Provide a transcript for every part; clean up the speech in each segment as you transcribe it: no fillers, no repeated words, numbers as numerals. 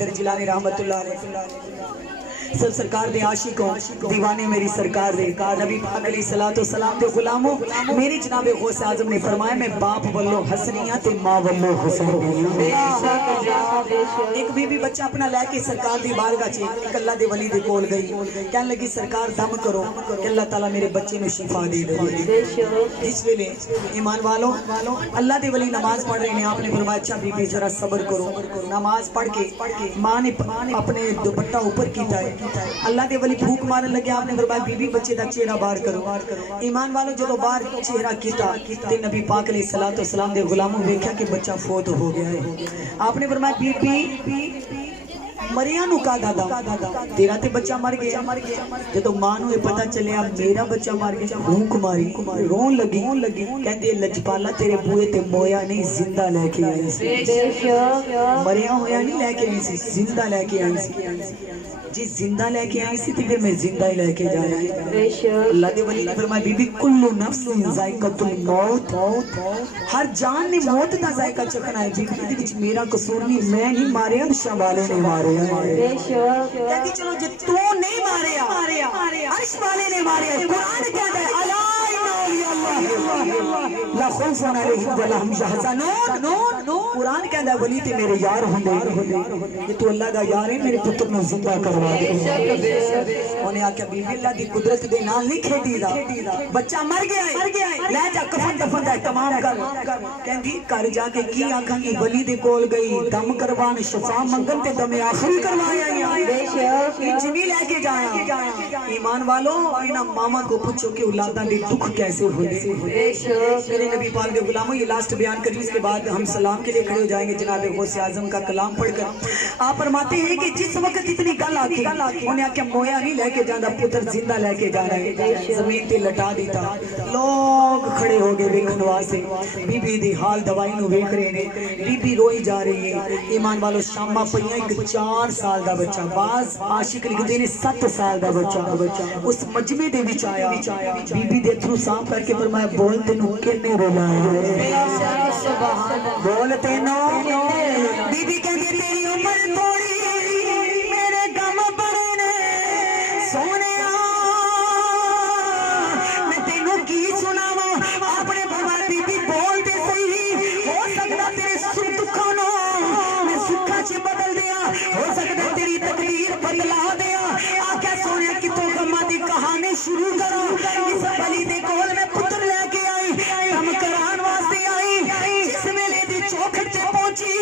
جیلانی رحمت اللہ علیہ سب سرکار دے عاشقوں دیوانے میری سرکار دے نبی پاک علیہ السلام دے غلاموں میری جناب غوث اعظم نے فرمایا میں باپ والو حسنیاں تے ماں والو حسینیاں ایک بی بی بچہ اپنا لے کے سرکار دی بارگاہ چ ایک اللہ دے ولی دے کول گئی کہنے لگی سرکار دم کرو کہ اللہ تعالیٰ میرے بچے نو شفا دے دے اس ویلے ایمان والو اللہ دے ولی نماز پڑھ رہے ہیں آپ نے فرمایا اچھا بی بی ذرا صبر کرو نماز پڑھ کے ماں نے اپنے دوپٹہ اوپر کیتا ہے اللہ دے ولی بھوک مارن لگے آپ نے فرمایا بی بی بچے دا چہرہ باہر کرو ایمان والو جدو باہر چہرہ کیتا تے نبی پاک علیہ السلام دے غلاموں دیکھا کہ بچہ فوت ہو گیا ہے آپ نے فرمایا بی بی مریا نو کا دادا تیرا تے بچہ مر گیا جدو ماں نو پتہ چلیا میرا بچہ مر گیا بھوک ماری رون لگی کہندے لجپالا تیرے بوئے تے مویا نہیں زندہ لے کے آئی سی مریا ہویا نہیں لے کے آئی سی زندہ لے کے آئی سی جی زندہ لے کے آئی سی پھر میں زندہ ہی لے کے جا رہا اللہ دے ولی نے فرمایا بی بی کل نفس ذائقۃ الموت ہر جان نے موت دا ذائقہ چکھنا ہے بی بی وچ میرا قصور نہیں میں نہیں ماریا عرش والے نے ماریا کہتی چلو جے تو نہیں ماریا عرش والے نے ماریا قرآن کہتا ہے الا لا خوف علیہم ولا هم يحزنون قرآن کہتا ہے ولی تے میرے یار ہوندے کہ تو اللہ دا یار ہے میرے پتر نو زندہ کروا دے انہیں آکھیا بی بی اللہ دی قدرت دے نال نہیں کھیڈی دا بچہ مر گیا ہے لے جا کفن دفن دا تمام کر کہندی گھر جا کے کی آکھاں گی ولی دے کول گئی دم کروان شفا منگن تے دم آخری کروایا جنی لے کے جایا ایمان والو انہاں ماما کو پوچھو کہ اولاداں دے دکھ کیسے ہوتے میرے نبی پاک دے غلاموں یہ لاسٹ بیان کری اس کے بعد ہم سلام کے لیے کھڑے ہو جائیں گے جناب غوث اعظم کا کلام پڑھ کر آپ فرماتے ہیں کہ جس وقت اتنی گل آتی انہیں آکھیا مویا نہیں لے کے جانا پتر زندہ لے کے جانا ہے زمین تے لٹا دیتا لوگ کھڑے ہو گئے ویکھن واسطے بی بی دی حال دوائی نو ویکھ رہے نے بی بی روئی جا رہی ہے ایمان والو شامہ پئیاں ایک 4 سال دا بچہ بعض عاشق لکھدے نے 7 سال دا بچہ اس مجمع دے وچ آیا بی بی دے تھرو صاف کر کے فرمایا بول تینوں کنے رولایا بول تینوں بی بی کہندی تیری عمر تھوڑی میرے غم بڑے سونے میں تینوں کی سناواں اپنے فرمایا بی بی بول دے صحیح ہو سکتا تیرے سکھ دکھاں نو میں سکھاں چ بدل دیا ہو سکتا تیری تقدیر بدلا دیا آکھیا سونے کتوں غماں دی کہانی شروع کرو اس بلی دے کول میں پتر لے کے آئی ہم کران واسطے آئی جس ویلے دی چوکھٹ تے پہنچی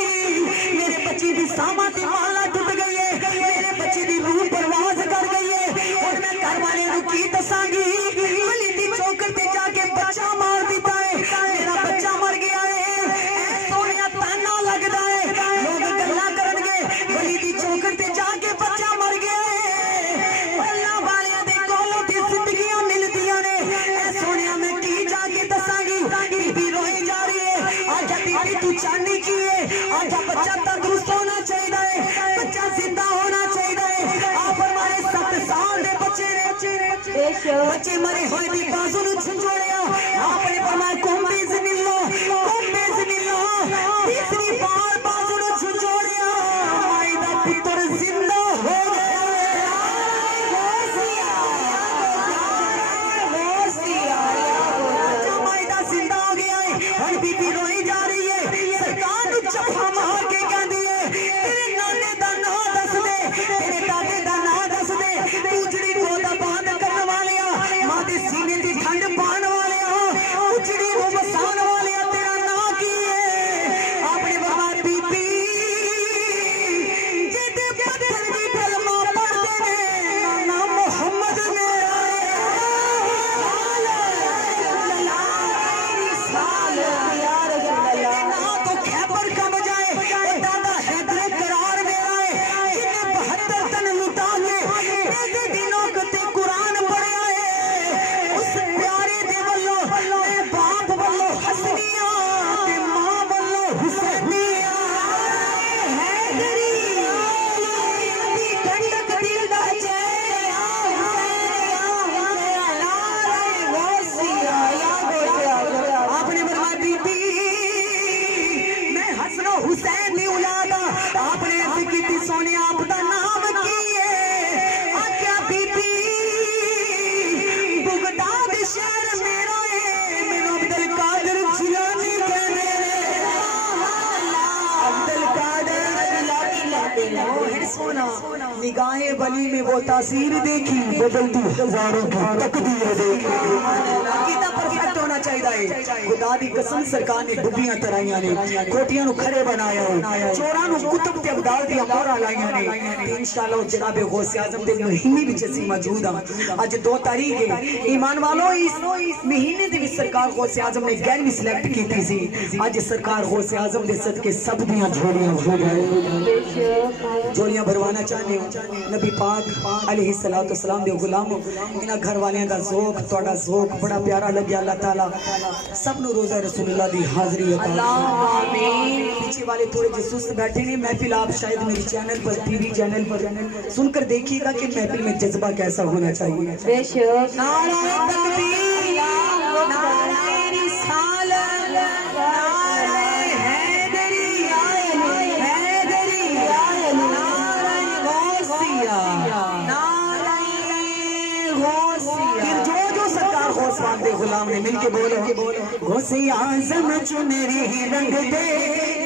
میرے بچی دی ساما تے مالا ٹوٹ گئی ہے میرے بچی دی روح پرواز کر گئی ہے اور میں گھر والے نو کی دساں گی ولی دی چوکھٹ تے جا کے بچہ مار دیتا ہے میرا بچہ مر گیا ہے سونیا تانا لگدا ہے لوگ گلاں کرن گے ولی دی چوکھٹ تے جا کے بچہ مر گیا ہے اللہ والیاں دے کولوں تے زندگیاں ملدیاں نے اے سونیا میں کی جا کے دساں گی بی بی روئی جا رہی ہے آجا بی بی تو چاہنی کی ہے آجا بچہ تندرست ہونا چاہیے بچہ زندہ ہونا چاہیے آپ ہمارے 7 سال دے بچے مرے ہوئے بھی بازو نو چھنجوڑیا آپ نے فرمایا کم بیزن اللہ تیسری بار بازو نو چھنجوڑیا مائی دا پتر زندہ ہو گیا مائی دا زندہ ہو گیا ہے اور بی بی روئی جا رہی ہے سرکار نو چپا مار کے کہندی ہے تیرے نانے دا نام دس دے تیرے دادے دا نام دس دے اجڑی گودا باندھ کرن والیا ماں دے سینے دی ٹھنڈ پان والیا اجڑی نو بسان والیا تیرا نام کی ہے آپ نے فرمایا بی بی جے سونا نگاہیں بلی میں وہ تاثیر دیکھی بدلتی ہزاروں کی تقدیر دیکھی کتنا پرفیکٹ ہونا چاہیے خدا دی قسم سرکار نے ڈبیاں ترائیاں نے کوٹیاں نو کھڑے بنایا چوراں نو کتب تے ابدال دی مورا لائیاں نے انشاءاللہ جناب غوث اعظم دے مہینے وچ اسی موجود ہاں اج 2 تاریخ ہے ایمان والو اس مہینے دے وچ سرکار غوث اعظم نے 11ویں سلیکٹ کیتی سی اج سرکار غوث اعظم دے صدقے سب دیاں جھوڑیاں ہو جائے جھوڑیاں بھروانا چاہنے ہو نبی پاک علیہ الصلوۃ والسلام دے غلامو انہاں گھر والیاں دا ذوق تہاڈا ذوق بڑا پیارا لگیا اللہ تعالی سب نو روزہ رسول اللہ دی حاضری عطا اللہ آمین پیچھے والے تھوڑے جو سست بیٹھے نے محفل آپ شاید میری چینل پر ٹی وی چینل پر سن کر دیکھیے گا کہ محفل میں جذبہ کیسا ہونا چاہیے بے شک نعرہ تکبیر نعرہ رسالت نعرہ حیدری حیدری نعرہ غوثیہ نعرہ غوثیہ پھر جو سرکار غوث پاک دے غلام نے مل کے بولو غوث اعظم چنری رنگ دے